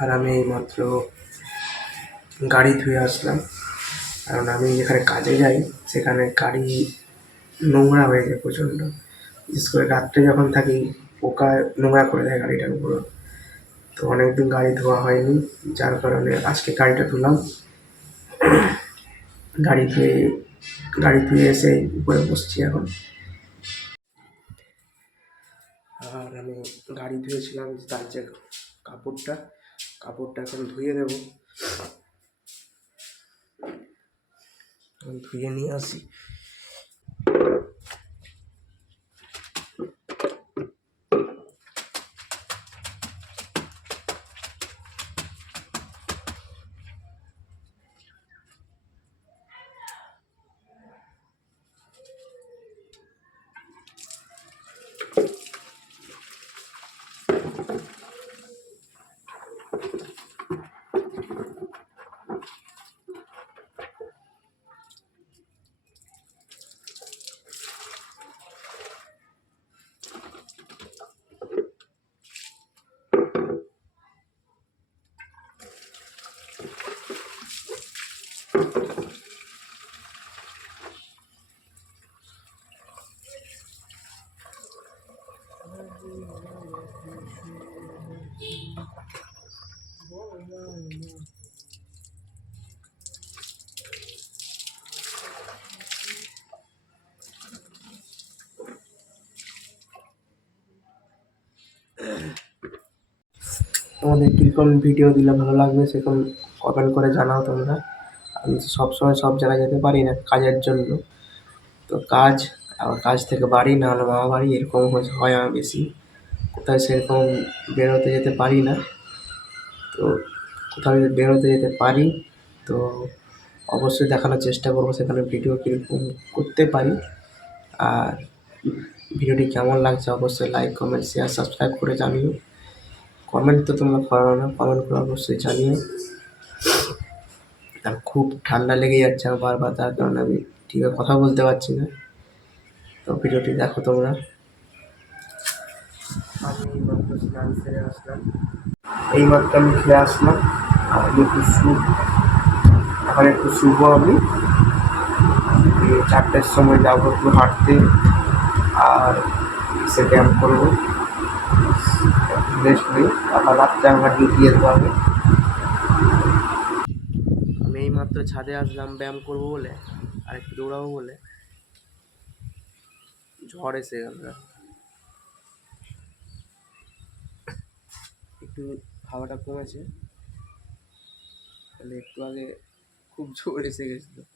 আর আমি এইমাত্র গাড়ি ধুয়ে আসলাম। কারণ আমি যেখানে কাজে যাই, সেখানে গাড়ি নোংরা হয়ে যায় প্রচণ্ড। বিশেষ করে রাত্রে যখন থাকি, পোকা নোংরা করে দেয় গাড়িটার উপর তো অনেকদিন গাড়ি ধোয়া হয়নি, যার কারণে আজকে গাড়িটা ধুলাম। গাড়ি ধুয়ে গাড়ি ধুয়ে এসে উপরে বসছি এখন। আর আমি গাড়ি ধুয়েছিলাম, তার যে কাপড়টা কাপড়টা এখন ধুয়ে দেব। ধুয়ে নিয়ে আসি। তোমাদের কীরকম ভিডিও দিলে ভালো লাগবে সেরকম কমেন্ট করে জানাও তোমরা। আমি তো সবসময় সব জায়গায় যেতে পারি না কাজের জন্য। তো কাজ আবার কাজ থেকে বাড়ি না হলে মামা বাড়ি, এরকম হয়ে- হয় আমার বেশি। কোথায় সেরকম বেরোতে যেতে পারি না। তো কোথাও যদি বেরোতে যেতে পারি, তো অবশ্যই দেখানোর চেষ্টা করব, সেখানে ভিডিও কীরকম করতে পারি। আর ভিডিওটি কেমন লাগছে অবশ্যই লাইক কমেন্ট শেয়ার সাবস্ক্রাইব করে জানিও। কমেন্ট তো তোমরা করো না কমেন্ট করে অবশ্যই জানিও। আর খুব ঠান্ডা লেগে যাচ্ছে আমার বারবার, তার কারণে আমি ঠিকভাবে কথা বলতে পারছি না। তো ভিডিওটি দেখো তোমরা। স্নান সেরে আসলাম। আমি খেয়ে আসলাম। আর একটু শুভ এখন একটু শুভ আমি। এই চারটের সময় যাব একটু হাঁটতে। আর সে ব্যায়াম করব। রেস্ট নিই। আবার রাত্রে আমার ডিউটি যেতে হবে আমি এইমাত্র ছাদে আসলাম, ব্যায়াম করব বলে, আর একটু দৌড়াবো বলে। ঝড় এসে গেল। একটু হাওয়াটা কমেছে। তাহলে একটু আগে খুব জোর এসে গেছিল।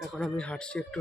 এখন আমি হাঁটছি একটু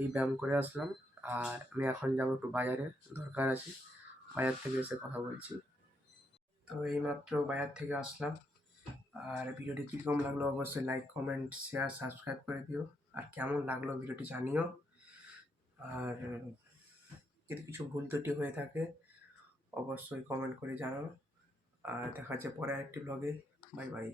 এই ব্যায়াম করে আসলাম। আর আমি এখন যাব একটু বাজারে, দরকার আছে। বাজার থেকে এসে কথা বলছি। তো এইমাত্র বাজার থেকে আসলাম। আর ভিডিওটি কীরকম লাগল অবশ্যই লাইক কমেন্ট শেয়ার সাবস্ক্রাইব করে দিও। আর কেমন লাগল ভিডিওটি জানিও। আর যদি কিছু ভুল ত্রুটি হয়ে থাকে, অবশ্যই কমেন্ট করে জানাও। আর দেখা হচ্ছে পরে একটি ব্লগে বাই বাই